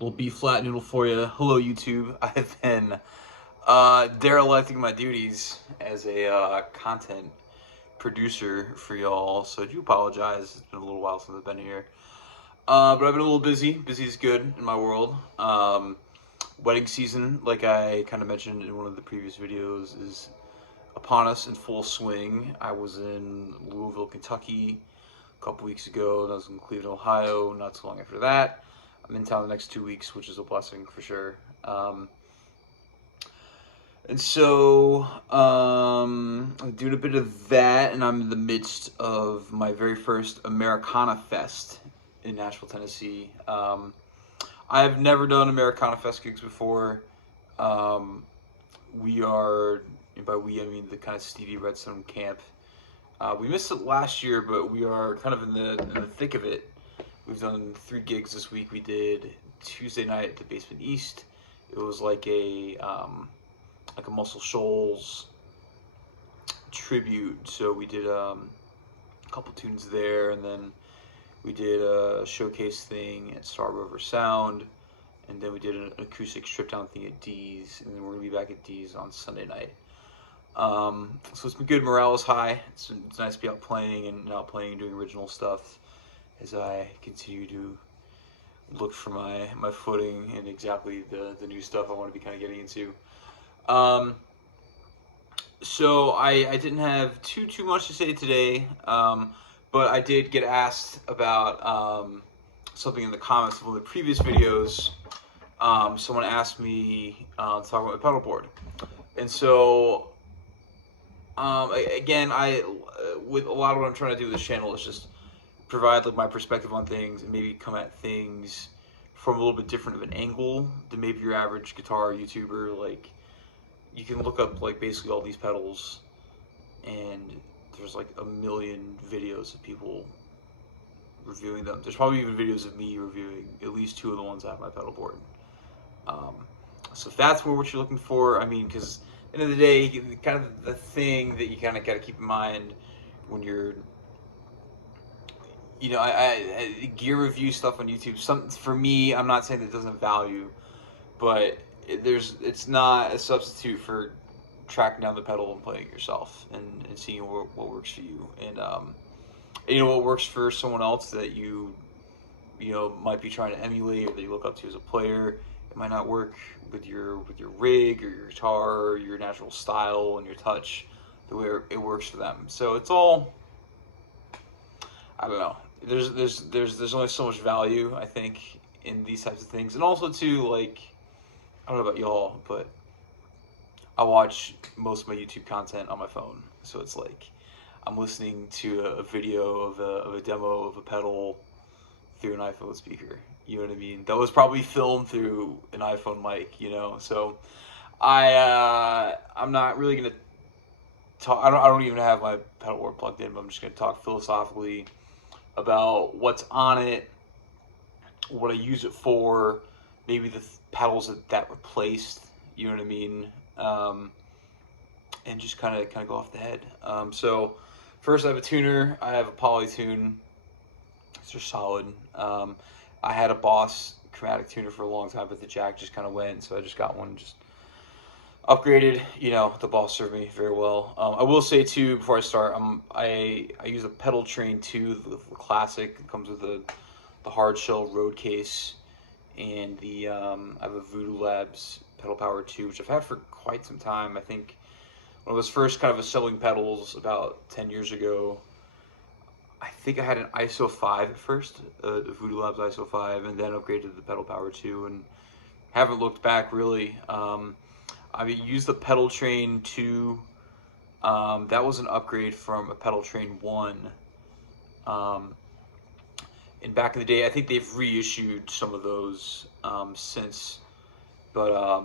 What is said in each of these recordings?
Little B flat noodle for you. Hello, YouTube. I've been derelicting my duties as a content producer for y'all, so I do apologize. It's been a little while since I've been here. But I've been a little busy. Busy is good in my world. Wedding season, like I kind of mentioned in one of the previous videos, is upon us in full swing. I was in Louisville, Kentucky a couple weeks ago, and I was in Cleveland, Ohio not too long after that. I'm in town the next 2 weeks, which is a blessing for sure. And so I'm doing a bit of that, and I'm in the midst of my very first Americana Fest in Nashville, Tennessee. I've never done Americana Fest gigs before. We are, and by we I mean the kind of Stevie Redstone camp. We missed it last year, but we are kind of in the thick of it. We've done 3 gigs this week. We did Tuesday night at the Basement East. It was like a Muscle Shoals tribute. So we did a couple tunes there, and then we did a showcase thing at Star Rover Sound, and then we did an acoustic strip down thing at D's, and then we're gonna be back at D's on Sunday night. So it's been good. Morale is high. It's nice to be out playing and doing original stuff as I continue to look for my footing and exactly the new stuff I want to be kind of getting into. So I didn't have too much to say today, but I did get asked about something in the comments of one of the previous videos. Someone asked me to talk about my pedal board, and so again, with a lot of what I'm trying to do with this channel is just provide like my perspective on things and maybe come at things from a little bit different of an angle than maybe your average guitar YouTuber. Like, you can look up like basically all these pedals, and there's like a million videos of people reviewing them. There's probably even videos of me reviewing at least 2 of the ones I have on my pedal board. So if that's what you're looking for, I mean, because at the end of the day, kind of the thing that you kind of got to keep in mind when you're, I gear review stuff on YouTube. For me, I'm not saying that it doesn't have value, but it's not a substitute for tracking down the pedal and playing it yourself and seeing what works for you, and what works for someone else that you might be trying to emulate or that you look up to as a player. It might not work with your rig or your guitar or your natural style and your touch the way it works for them. So it's all, I don't know. There's only so much value, I think, in these types of things, and also too, like, I don't know about y'all, but I watch most of my YouTube content on my phone, so it's like I'm listening to a video of a demo of a pedal through an iPhone speaker. You know what I mean? That was probably filmed through an iPhone mic. So I'm not really gonna talk. I don't even have my pedal board plugged in, but I'm just gonna talk philosophically about what's on it, what I use it for, maybe the pedals that replaced. You know what I mean? And just kind of go off the head. So first, I have a tuner. I have a Polytune. They're solid. I had a Boss chromatic tuner for a long time, but the jack just kind of went, so I just got one, just upgraded. The Boss served me very well. I will say too, before I start, I use a Pedal Train 2, the classic. It comes with the hard shell road case, and I have a Voodoo Labs Pedal Power 2, which I've had for quite some time. I think when I was first kind of selling pedals about 10 years ago, I think I had an ISO 5 at first, the Voodoo Labs ISO 5, and then upgraded to the Pedal Power 2, and haven't looked back really. I used the Pedal Train 2. That was an upgrade from a Pedal Train 1. And back in the day, I think they've reissued some of those since, but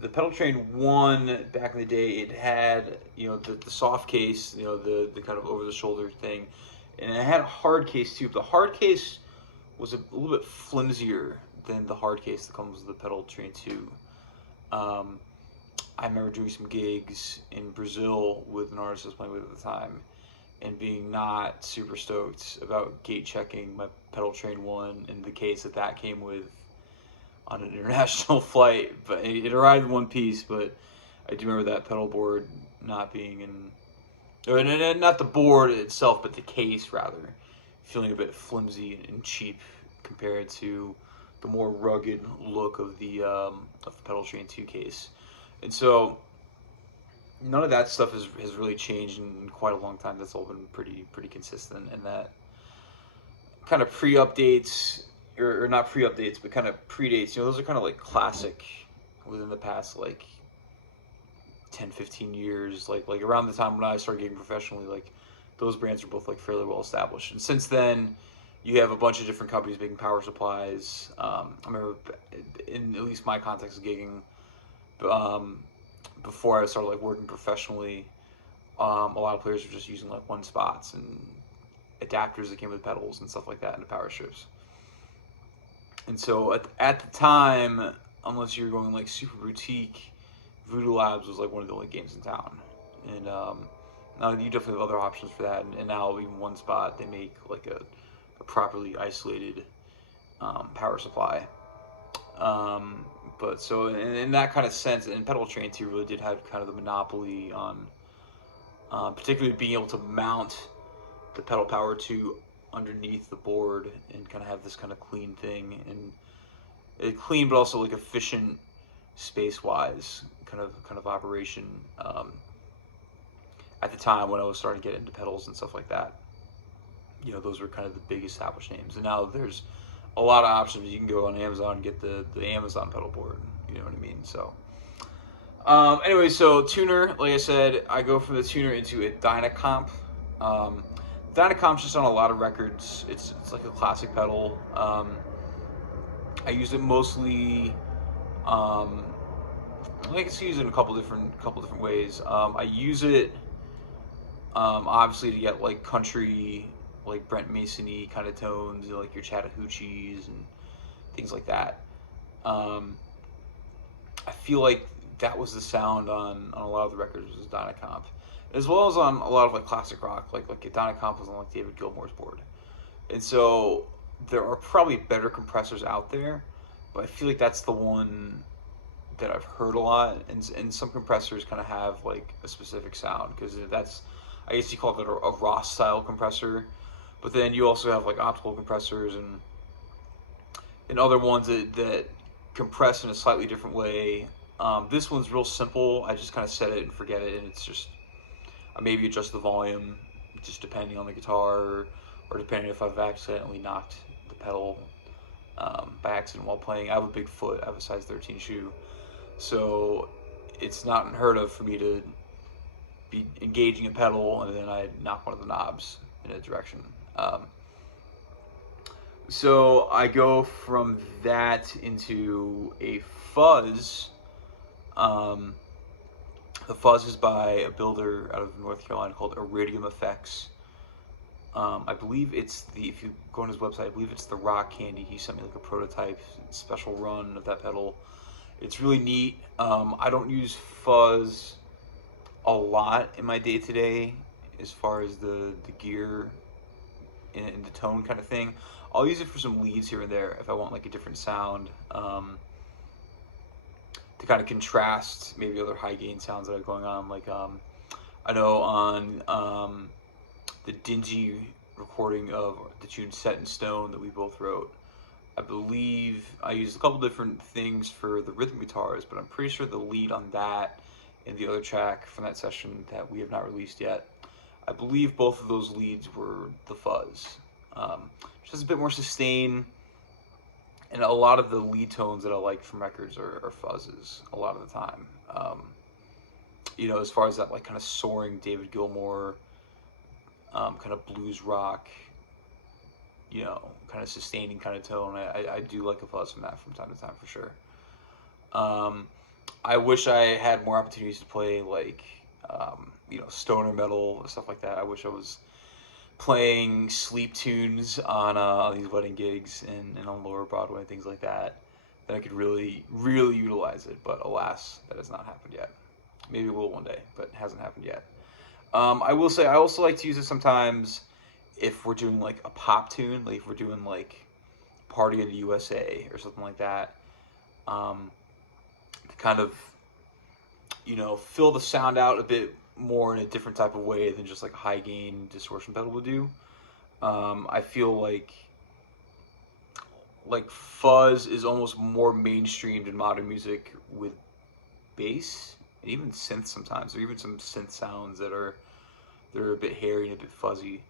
the Pedal Train 1 back in the day, it had the soft case, the kind of over the shoulder thing, and it had a hard case too. But the hard case was a little bit flimsier than the hard case that comes with the Pedal Train 2. I remember doing some gigs in Brazil with an artist I was playing with at the time, and being not super stoked about gate checking my Pedal Train 1 and the case that came with, on an international flight, but it arrived in one piece. But I do remember that pedal board not being in, or not the board itself, but the case rather, feeling a bit flimsy and cheap compared to the more rugged look of the Pedal Train 2 case. And so none of that stuff has really changed in quite a long time. That's all been pretty consistent, and that kind of pre-updates, or not pre-updates, but kind of predates. Those are kind of like classic within the past like 10-15 years, like around the time when I started getting professionally. Like those brands are both like fairly well established, and since then you have a bunch of different companies making power supplies. I remember in at least my context of gigging, before I started like working professionally, a lot of players were just using like one spots and adapters that came with pedals and stuff like that into power strips. And so at the time, unless you're going like super boutique, Voodoo Labs was like one of the only games in town. And now you definitely have other options for that. And now even one spot, they make like a properly isolated power supply. But so in that kind of sense, and Pedal Train 2 really did have kind of the monopoly on particularly being able to mount the pedal power 2 underneath the board and kind of have this kind of clean thing, and clean but also like efficient space wise kind of operation at the time when I was starting to get into pedals and stuff like that. Those were kind of the big established names, and now there's a lot of options. You can go on Amazon and get the Amazon pedal board, you know what I mean? So anyway, so tuner, like I said, I go from the tuner into a Dynacomp. Dynacomp's just on a lot of records. It's like a classic pedal. I use it mostly. I guess I use it in a couple different ways. I use it obviously to get like country, like Brent Mason-y kind of tones, like your Chattahoochees and things like that. I feel like that was the sound on a lot of the records was Dynacomp, as well as on a lot of like classic rock, like Dynacomp was on like David Gilmour's board. And so there are probably better compressors out there, but I feel like that's the one that I've heard a lot. And some compressors kind of have like a specific sound, because that's, I guess you call it a Ross style compressor. But then you also have like optical compressors and other ones that compress in a slightly different way. This one's real simple. I just kind of set it and forget it, and it's just, I maybe adjust the volume just depending on the guitar, or depending if I've accidentally knocked the pedal by accident while playing. I have a big foot. I have a size 13 shoe, so it's not unheard of for me to be engaging a pedal and then I knock one of the knobs in a direction. So I go from that into a fuzz. The fuzz is by a builder out of North Carolina called Iridium Effects. I believe it's if you go on his website, I believe it's the Rock Candy. He sent me like a prototype special run of that pedal. It's really neat. I don't use fuzz a lot in my day-to-day as far as the gear and the tone kind of thing. I'll use it for some leads here and there if I want like a different sound, to kind of contrast maybe other high gain sounds that are going on. Like I know on the Dingy recording of the tune Set in Stone that we both wrote, I believe I used a couple different things for the rhythm guitars, but I'm pretty sure the lead on that and the other track from that session that we have not released yet, I believe both of those leads were the fuzz, which has a bit more sustain. And a lot of the lead tones that I like from records are fuzzes a lot of the time. As far as that like kind of soaring David Gilmour, kind of blues rock, kind of sustaining kind of tone, I do like a fuzz from that from time to time for sure. I wish I had more opportunities to play like, stoner metal, stuff like that. I wish I was playing sleep tunes on these wedding gigs and on Lower Broadway and things like that. Then I could really, really utilize it. But alas, that has not happened yet. Maybe it will one day, but it hasn't happened yet. I will say I also like to use it sometimes if we're doing like a pop tune, like if we're doing like Party in the USA or something like that. to kind of, fill the sound out a bit more in a different type of way than just like a high gain distortion pedal would do. I feel like fuzz is almost more mainstreamed in modern music with bass and even synth sometimes, or even some synth sounds they're a bit hairy and a bit fuzzy.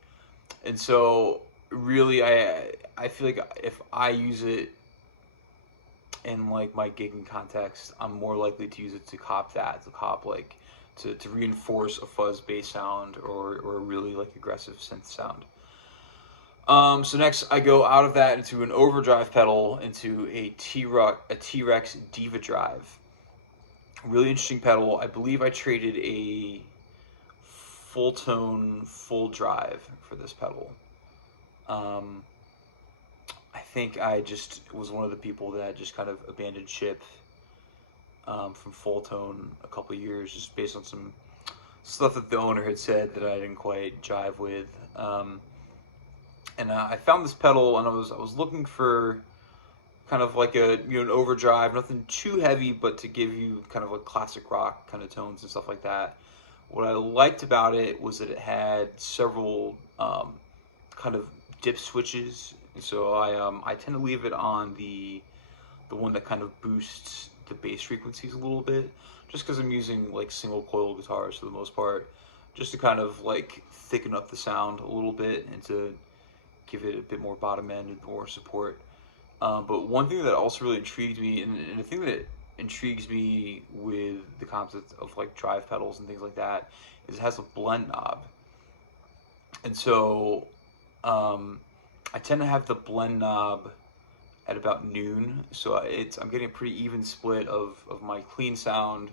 And so really I feel like if I use it in like my gigging context, I'm more likely to use it to cop like to reinforce a fuzz bass sound or a really like aggressive synth sound. So next I go out of that into an overdrive pedal, into a T-Rex Diva Drive. Really interesting pedal. I believe I traded a full tone full drive for this pedal. I think I just was one of the people that just kind of abandoned ship from full tone a couple years, just based on some stuff that the owner had said that I didn't quite jive with. And I found this pedal, and I was looking for kind of like an overdrive, nothing too heavy, but to give you kind of like classic rock kind of tones and stuff like that. What I liked about it was that it had several kind of dip switches, and so I tend to leave it on the one that kind of boosts the bass frequencies a little bit, just because I'm using like single coil guitars for the most part, just to kind of like thicken up the sound a little bit and to give it a bit more bottom end and more support. But one thing that also really intrigued me, and the thing that intrigues me with the concept of like drive pedals and things like that, is it has a blend knob. And so I tend to have the blend knob at about noon, so I'm getting a pretty even split of my clean sound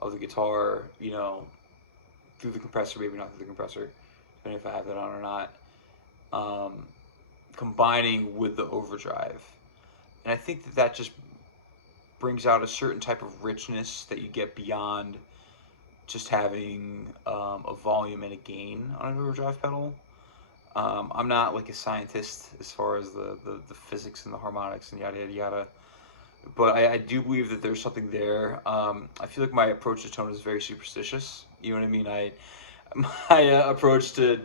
of the guitar, through the compressor, maybe not through the compressor, depending if I have that on or not, combining with the overdrive. And I think that just brings out a certain type of richness that you get beyond just having a volume and a gain on an overdrive pedal. I'm not like a scientist as far as the physics and the harmonics and yada yada yada, but I do believe that there's something there. I feel like my approach to tone is very superstitious. You know what I mean? My approach to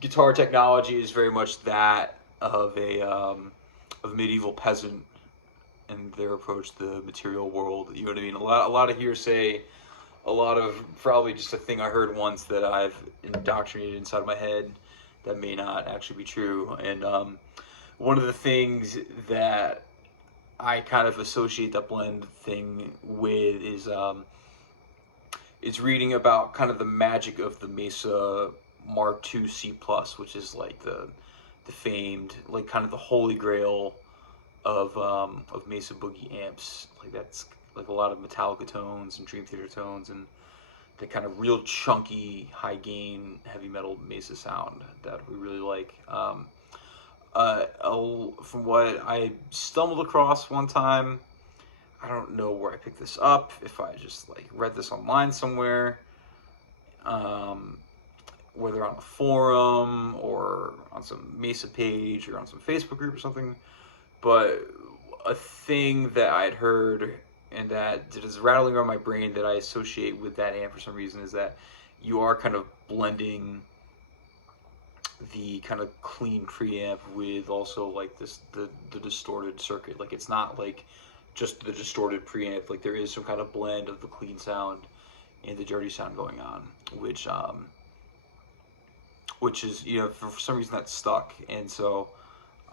guitar technology is very much that of of medieval peasant and their approach to the material world. You know what I mean? A lot of hearsay, a lot of probably just a thing I heard once that I've indoctrinated inside my head that may not actually be true. And one of the things that I kind of associate that blend thing with is reading about kind of the magic of the Mesa Mark II C+, which is like the famed, like kind of the holy grail of Mesa Boogie amps. Like that's like a lot of Metallica tones and Dream Theater tones and the kind of real chunky, high gain, heavy metal Mesa sound that we really like. From what I stumbled across one time, I don't know where I picked this up, if I just like read this online somewhere, whether on a forum or on some Mesa page or on some Facebook group or something. But a thing that I'd heard and that is rattling around my brain that I associate with that amp for some reason is that you are kind of blending the kind of clean preamp with also like the distorted circuit. Like it's not like just the distorted preamp. Like there is some kind of blend of the clean sound and the dirty sound going on, which is for some reason that's stuck. And so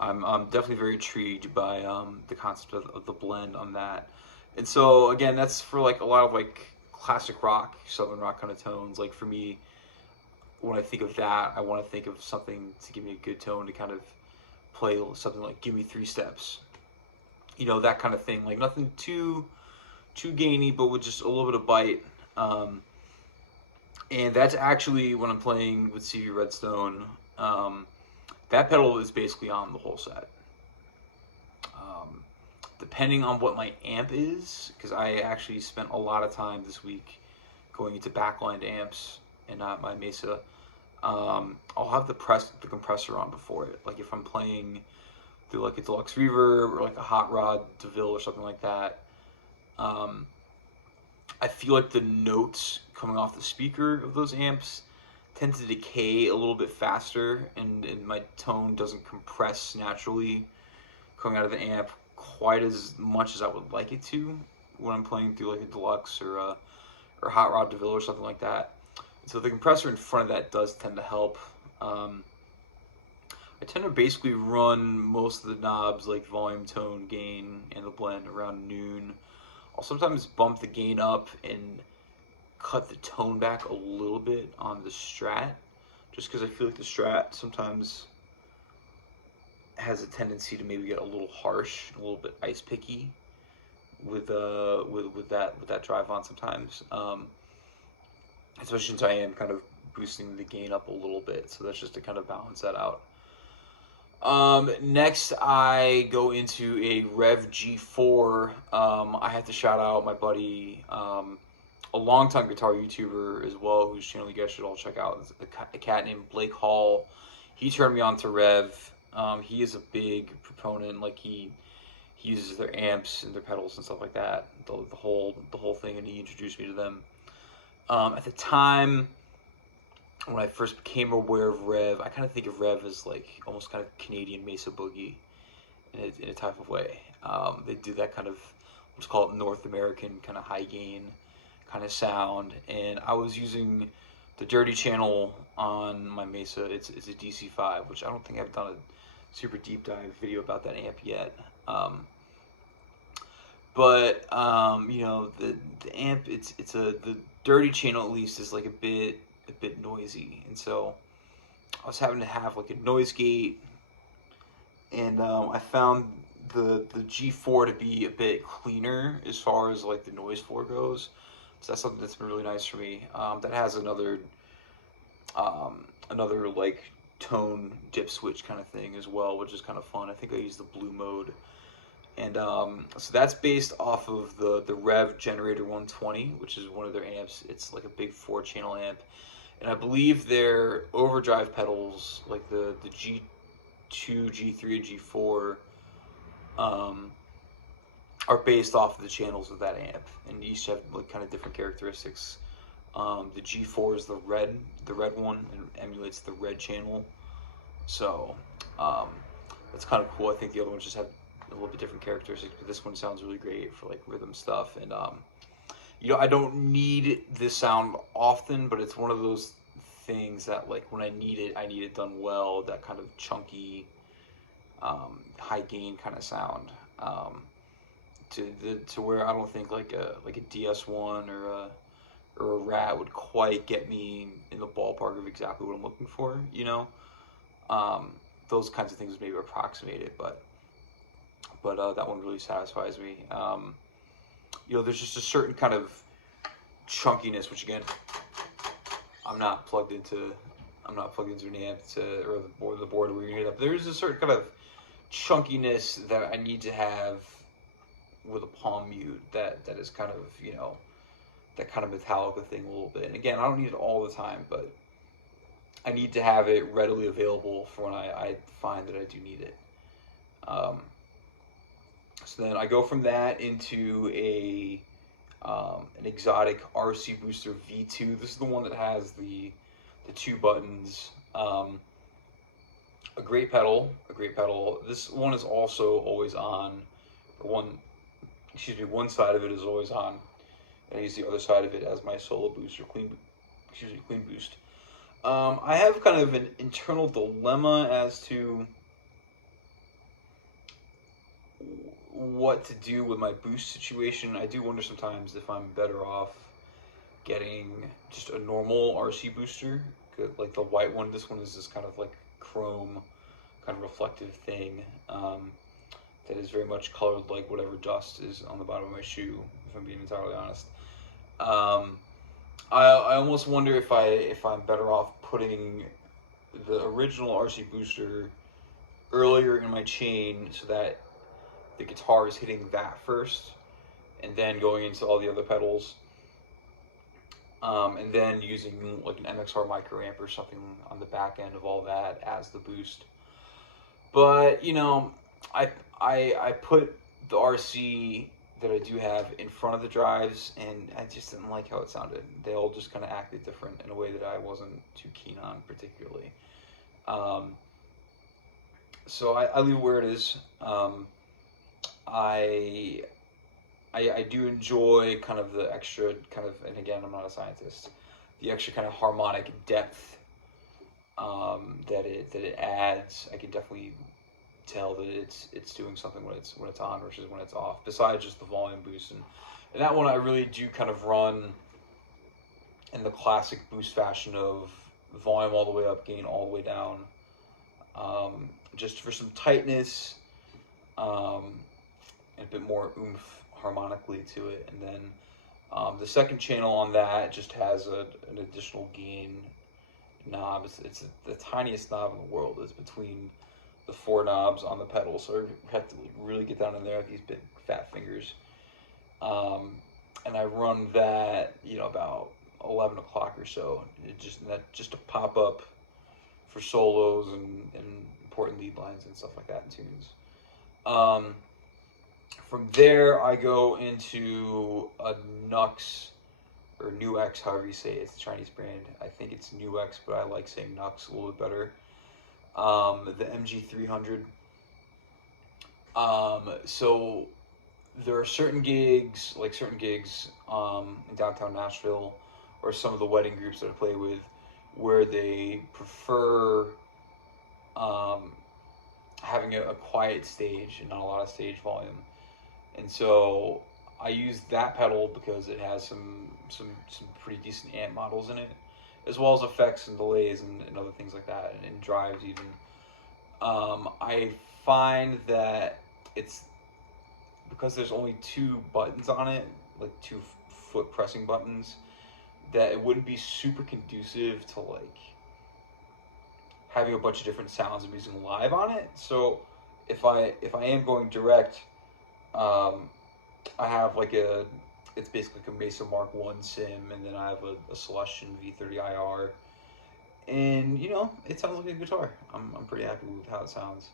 I'm definitely very intrigued by the concept of the blend on that. And so again, that's for like a lot of like classic rock, southern rock kind of tones. Like for me, when I think of that, I want to think of something to give me a good tone to kind of play something like "Give Me Three Steps," that kind of thing. Like nothing too gainy, but with just a little bit of bite. And that's actually when I'm playing with CV Redstone. That pedal is basically on the whole set. Depending on what my amp is, because I actually spent a lot of time this week going into backlined amps and not my Mesa. I'll have the compressor on before it. Like if I'm playing through like a deluxe reverb or like a hot rod DeVille or something like that, I feel like the notes coming off the speaker of those amps tend to decay a little bit faster, and my tone doesn't compress naturally coming out of the amp quite as much as I would like it to when I'm playing through like a deluxe or hot rod DeVille or something like that. So the compressor in front of that does tend to help. I tend to basically run most of the knobs like volume, tone, gain, and the blend around noon. I'll sometimes bump the gain up and cut the tone back a little bit on the Strat, just because I feel like the Strat sometimes has a tendency to maybe get a little harsh, a little bit ice picky with that drive on sometimes. Especially since I am kind of boosting the gain up a little bit, so that's just to kind of balance that out. Next I go into a Rev G4. I have to shout out my buddy, a longtime guitar YouTuber as well, whose channel you guys should all check out. It's a cat named Blake Hall. He turned me on to Rev. He is a big proponent. Like he uses their amps and their pedals and stuff like that. The whole thing, and he introduced me to them. At the time when I first became aware of Rev, I kind of think of Rev as like almost kind of Canadian Mesa Boogie in a type of way. They do that kind of, let's call it North American kind of high gain kind of sound, and I was using the Dirty channel on my Mesa. It's a DC5, which I don't think I've done a super deep dive video about that amp yet. But you know, the amp, the Dirty channel at least is like a bit noisy, and so I was having to have like a noise gate, and I found the G4 to be a bit cleaner as far as like the noise floor goes. So that's something that's been really nice for me. That has another like tone dip switch kind of thing as well, which is kind of fun. I think I use the blue mode. And so that's based off of the Rev Generator 120, which is one of their amps. It's like a big 4-channel amp. And I believe their overdrive pedals, like the G2, G3, and G4, are based off of the channels of that amp. And each have like kind of different characteristics. The G4 is the red one, and emulates the red channel. So that's kind of cool. I think the other ones just have a little bit different characteristics, but this one sounds really great for like rhythm stuff. And you know, I don't need this sound often, but it's one of those things that like when I need it done well. That kind of chunky, high gain kind of sound, to where I don't think like a DS1 or a Rat would quite get me in the ballpark of exactly what I'm looking for. You know, those kinds of things maybe approximate it, but that one really satisfies me. You know, there's just a certain kind of chunkiness, which again, I'm not plugged into an amp or the board where you hear that. But there's a certain kind of chunkiness that I need to have with a palm mute that is kind of, you know, that kind of Metallica thing a little bit. And again, I don't need it all the time, but I need to have it readily available for when I find that I do need it. So then I go from that into an exotic RC Booster V2. This is the one that has the 2 buttons. A great pedal. This one is also always on. One side of it is always on, and I use the other side of it as my solo boost or clean boost. I have kind of an internal dilemma as to what to do with my boost situation. I do wonder sometimes if I'm better off getting just a normal RC booster, like the white one. This one is this kind of like chrome, kind of reflective thing, that is very much colored like whatever dust is on the bottom of my shoe, if I'm being entirely honest. I almost wonder if I'm better off putting the original RC booster earlier in my chain so that the guitar is hitting that first, and then going into all the other pedals, and then using like an MXR microamp or something on the back end of all that as the boost. But you know, I put the RC that I do have in front of the drives, and I just didn't like how it sounded. They all just kind of acted different in a way that I wasn't too keen on particularly. Um, so I leave it where it is. I, I do enjoy kind of the extra kind of, and again, I'm not a scientist, the extra kind of harmonic depth that it adds. I can definitely tell that it's doing something when it's on versus when it's off. Besides just the volume boost, and that one I really do kind of run in the classic boost fashion of volume all the way up, gain all the way down, just for some tightness, and a bit more oomph harmonically to it. And then the second channel on that just has an additional gain knob. It's the tiniest knob in the world. It's between the four knobs on the pedal, so I have to really get down in there with these big fat fingers. And I run that, about 11 o'clock or so. Just to pop up for solos and important lead lines and stuff like that in tunes. From there, I go into a Nux or Nux, however you say it. It's a Chinese brand. I think it's Nux, but I like saying Nux a little bit better. The MG300. So there are certain gigs in downtown Nashville, or some of the wedding groups that I play with, where they prefer having a quiet stage and not a lot of stage volume. And so I use that pedal because it has some pretty decent amp models in it, as well as effects and delays and other things like that, and drives even. I find that it's because there's only two buttons on it, like two foot pressing buttons, that it wouldn't be super conducive to like having a bunch of different sounds and music live on it. So if I am going direct, I have it's basically like a Mesa Mark 1 sim, and then I have a Celestion V30 IR, and it sounds like a guitar. I'm pretty happy with how it sounds.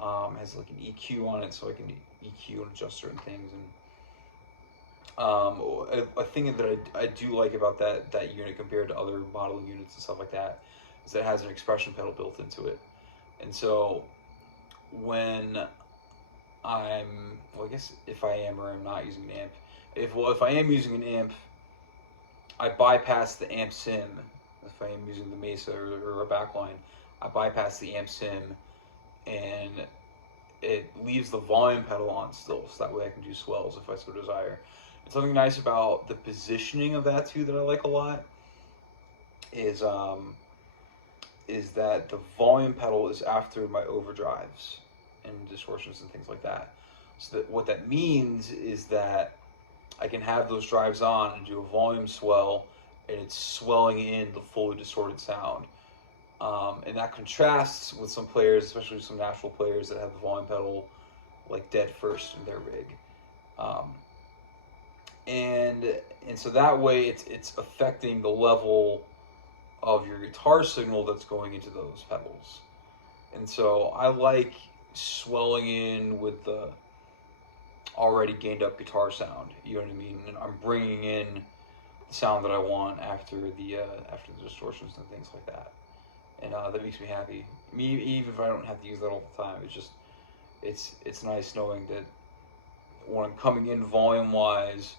It has like an EQ on it, so I can EQ and adjust certain things. And a thing that I do like about that unit compared to other model units and stuff like that is that it has an expression pedal built into it. And so when I guess if I am or I'm not using an amp, if I am using an amp, I bypass the amp sim. If I am using the Mesa or a backline, I bypass the amp sim, and it leaves the volume pedal on still, so that way I can do swells if I so desire. And something nice about the positioning of that too that I like a lot is that the volume pedal is after my overdrives and distortions and things like that. So that what that means is that I can have those drives on and do a volume swell, and it's swelling in the fully distorted sound. And that contrasts with some players, especially some Nashville players that have the volume pedal like dead first in their rig. And so that way it's affecting the level of your guitar signal that's going into those pedals. And so I like swelling in with the already gained up guitar sound. You know what I mean? And I'm bringing in the sound that I want after the distortions and things like that. And that makes me happy. Even if I don't have to use that all the time, it's nice knowing that when I'm coming in volume wise,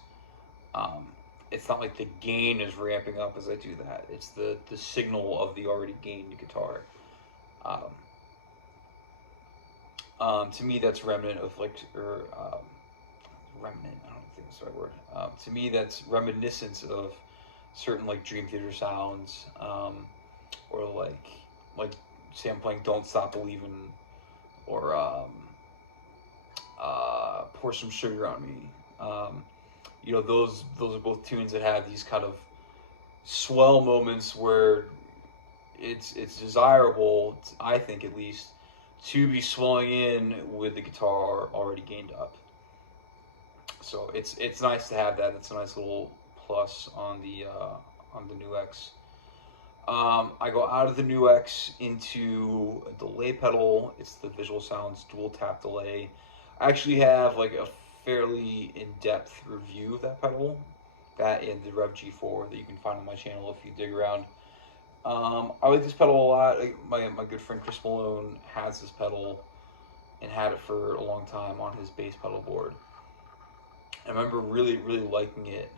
it's not like the gain is ramping up as I do that. It's the signal of the already gained guitar. To me, that's remnant of remnant. I don't think that's the right word. To me, that's reminiscence of certain like Dream Theater sounds, or like say I'm playing "Don't Stop Believin'" or "Pour Some Sugar on Me." Those are both tunes that have these kind of swell moments where it's desirable, I think at least, to be swelling in with the guitar already gained up. So it's nice to have that. It's a nice little plus on the Nux. I go out of the Nu X into a delay pedal. It's the Visual Sounds dual tap delay. I actually have like a fairly in-depth review of that pedal, that and the Rev G4 that you can find on my channel if you dig around. I like this pedal a lot. Like, my good friend Chris Malone has this pedal and had it for a long time on his bass pedal board. I remember really, really liking it.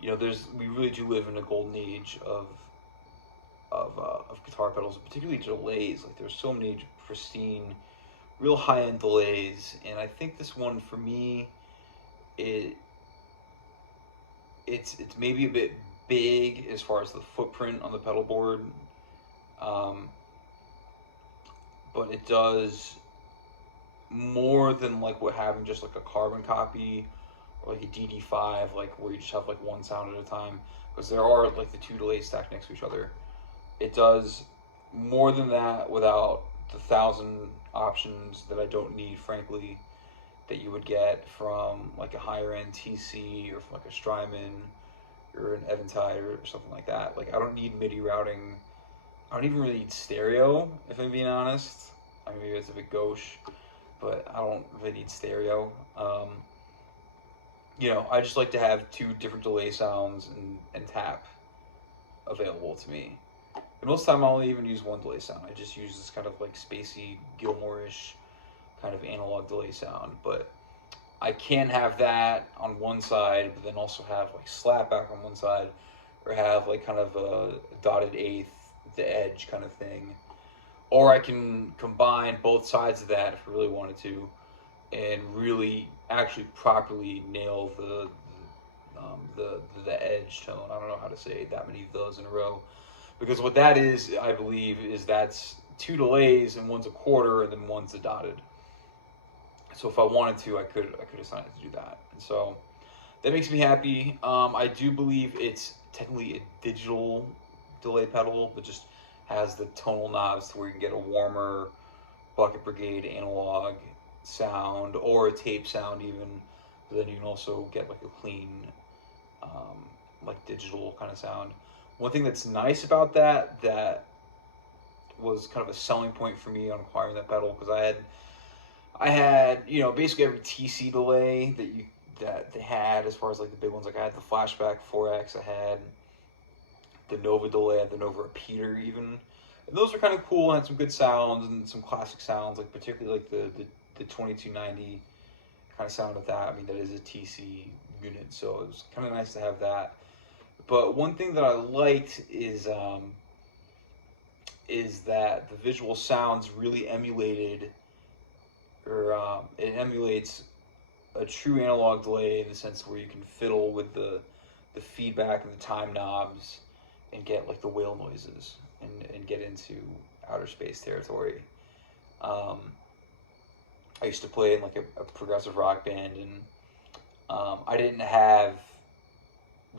We really do live in a golden age of guitar pedals, particularly delays. Like, there's so many pristine, real high end delays, and I think this one for me, it it's maybe a bit big as far as the footprint on the pedal board, um, but it does more than like what having just like a carbon copy or like a DD5, like where you just have like one sound at a time, because there are like the two delays stacked next to each other. It does more than that without the 1,000 options that I don't need, frankly, that you would get from like a higher end TC or from like a Strymon or an Eventide or something like that. Like, I don't need MIDI routing. I don't even really need stereo, if I'm being honest. I mean, maybe it's a bit gauche, but I don't really need stereo. I just like to have two different delay sounds and tap available to me. And most of the time, I'll only even use one delay sound. I just use this kind of like spacey, Gilmore-ish kind of analog delay sound. But I can have that on one side, but then also have like slapback on one side, or have like kind of a dotted eighth, the edge kind of thing. Or I can combine both sides of that if I really wanted to, and really actually properly nail the edge tone. I don't know how to say that many of those in a row, because what that is, I believe, is that's two delays and one's a quarter and then one's a dotted. So if I wanted to, I could assign it to do that, and so that makes me happy. I do believe it's technically a digital delay pedal, but just has the tonal knobs to where you can get a warmer Bucket Brigade analog sound or a tape sound even. But then you can also get like a clean, like digital kind of sound. One thing that's nice about that was kind of a selling point for me on acquiring that pedal, because I had basically every TC delay that they had, as far as like the big ones. Like, I had the Flashback 4X, I had the Nova delay, I had the Nova Repeater even. And those are kind of cool and had some good sounds and some classic sounds, like particularly like the 2290 kind of sound of that. I mean, that is a TC unit, so it was kind of nice to have that. But one thing that I liked is that the Visual Sounds really emulated, or it emulates a true analog delay, in the sense where you can fiddle with the feedback and the time knobs and get like the whale noises and get into outer space territory. I used to play in like a progressive rock band, and I didn't have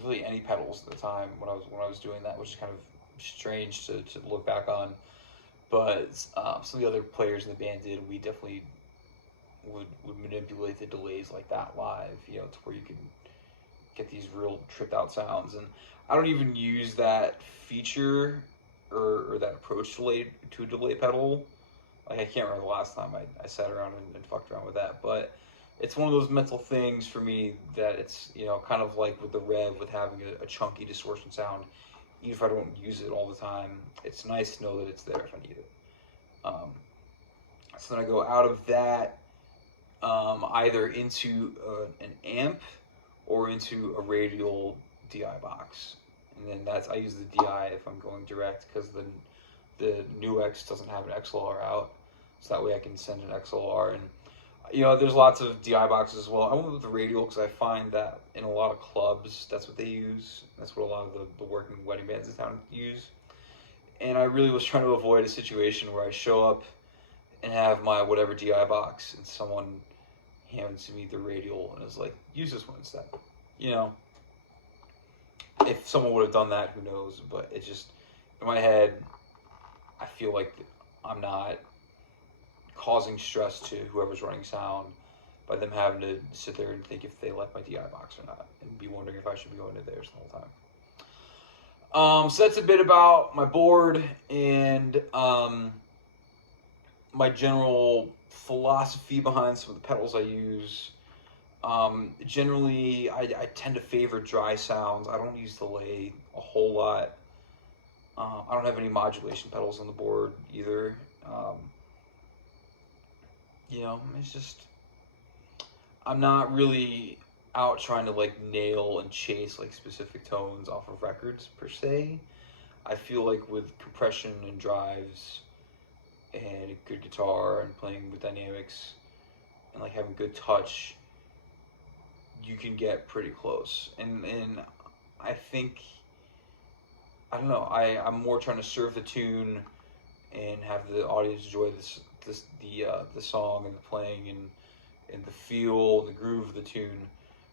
really any pedals at the time when I was doing that, which is kind of strange to look back on. But some of the other players in the band did. We definitely would manipulate the delays like that live, to where you can get these real tripped out sounds. And I don't even use that feature or that approach to a delay pedal. Like, I can't remember the last time I sat around and fucked around with that, but it's one of those mental things for me that it's, kind of like with the Rev, with having a chunky distortion sound. Even if I don't use it all the time, it's nice to know that it's there if I need it. So then I go out of that, either into an amp or into a radial DI box. And then I use the DI if I'm going direct, because the Nu X doesn't have an XLR out, so that way I can send an XLR. And there's lots of DI boxes as well. I went with the radial because I find that in a lot of clubs, that's what they use. That's what a lot of the working wedding bands in town use. And I really was trying to avoid a situation where I show up and have my whatever DI box, and someone hands me the radial and is like, use this one instead. If someone would have done that, who knows? But it just, in my head, I feel like I'm not causing stress to whoever's running sound by them having to sit there and think if they like my DI box or not, and be wondering if I should be going to theirs the whole So that's a bit about my board and my general philosophy behind some of the pedals I use. Generally, I tend to favor dry sounds. I don't use delay a whole lot. I don't have any modulation pedals on the board either. It's just I'm not really out trying to like nail and chase like specific tones off of records per se. I feel like with compression and drives and a good guitar and playing with dynamics and like having good touch, you can get pretty close. And I think I don't know. I'm more trying to serve the tune and have the audience enjoy the song and the playing and the feel, the groove of the tune,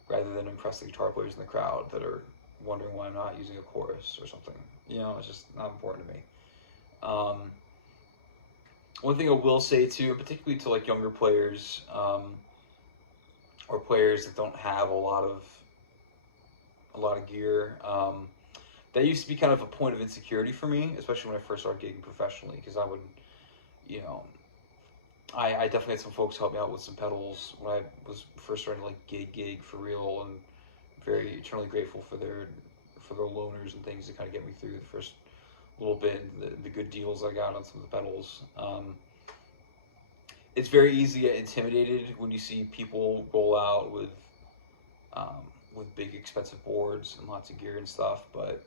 rather than impress the guitar players in the crowd that are wondering why I'm not using a chorus or something. It's just not important to me. One thing I will say too, and particularly to like younger players, or players that don't have a lot of gear. That used to be kind of a point of insecurity for me, especially when I first started gigging professionally, because I would, you know, I definitely had some folks help me out with some pedals when I was first starting to like gig for real, and very eternally grateful for their loaners and things to kind of get me through the first little bit and the good deals I got on some of the pedals. It's very easy to get intimidated when you see people roll out with big expensive boards and lots of gear and stuff, but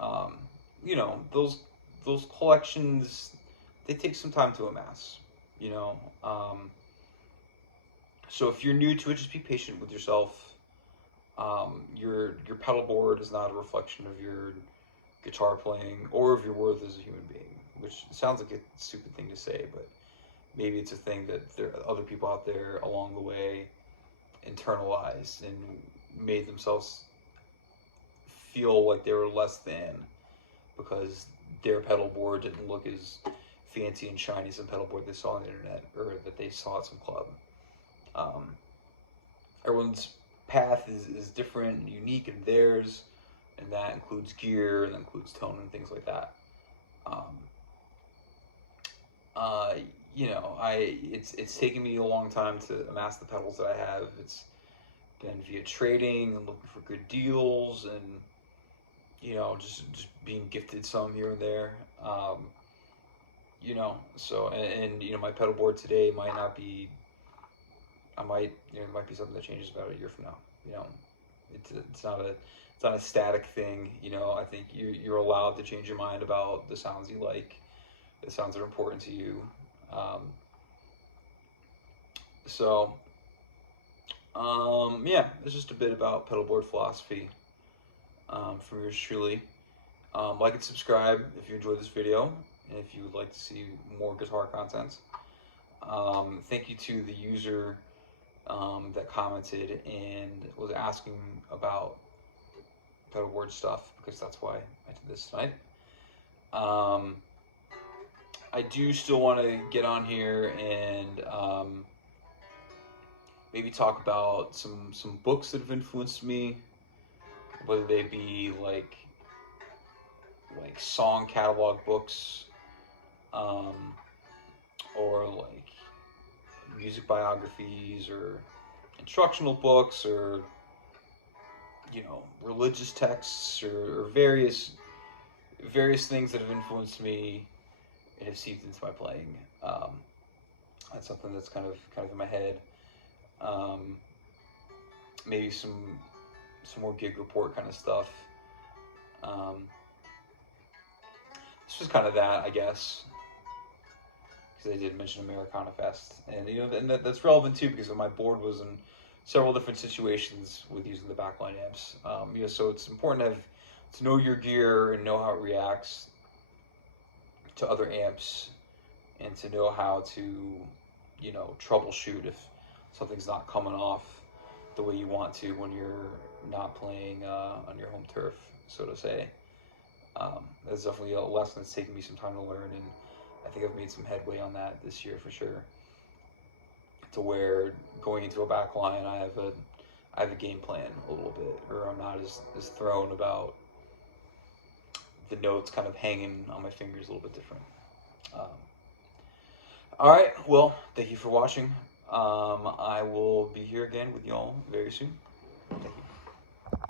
um, those collections, they take some time to amass. You know, um, so if you're new to it, just be patient with yourself. Your pedal board is not a reflection of your guitar playing or of your worth as a human being, which sounds like a stupid thing to say, but maybe it's a thing that there are other people out there along the way internalized and made themselves feel like they were less than because their pedal board didn't look as fancy and shiny as a pedal board they saw on the internet or that they saw at some club. Um, Everyone's path is different and unique in theirs, and that includes gear and that includes tone and things like that. Um, uh, it's taken me a long time to amass the pedals that I have. It's been via trading and looking for good deals and just being gifted some here and there. So and my pedal board today might not be. I might it might be something that changes about a year from now. You know, it's not a static thing. I think you're allowed to change your mind about the sounds you like, the sounds that are important to you. Um, so yeah, it's just a bit about pedal board philosophy from yours truly. Like and subscribe if you enjoyed this video and if you would like to see more guitar content. Thank you to the user that commented and was asking about pedalboard stuff because that's why I did this tonight. I do still want to get on here and maybe talk about some books that have influenced me, whether they be like song catalog books, um, or like music biographies or instructional books or religious texts or various things that have influenced me and have seeped into my playing. That's something that's kind of in my head. Um, Maybe some more gig report kind of stuff. Um, this was kind of that, I guess, because I did mention Americana Fest, and that's relevant too because my board was in several different situations with using the backline amps. So it's important to know your gear and know how it reacts to other amps, and to know how to troubleshoot if something's not coming off the way you want to when you're not playing on your home turf, so to say. That's definitely a lesson that's taken me some time to learn, and I think I've made some headway on that this year for sure. To where going into a back line, I have a game plan a little bit, or I'm not as thrown about the notes kind of hanging on my fingers a little bit different. All right, well, thank you for watching. I will be here again with y'all very soon. Thank you.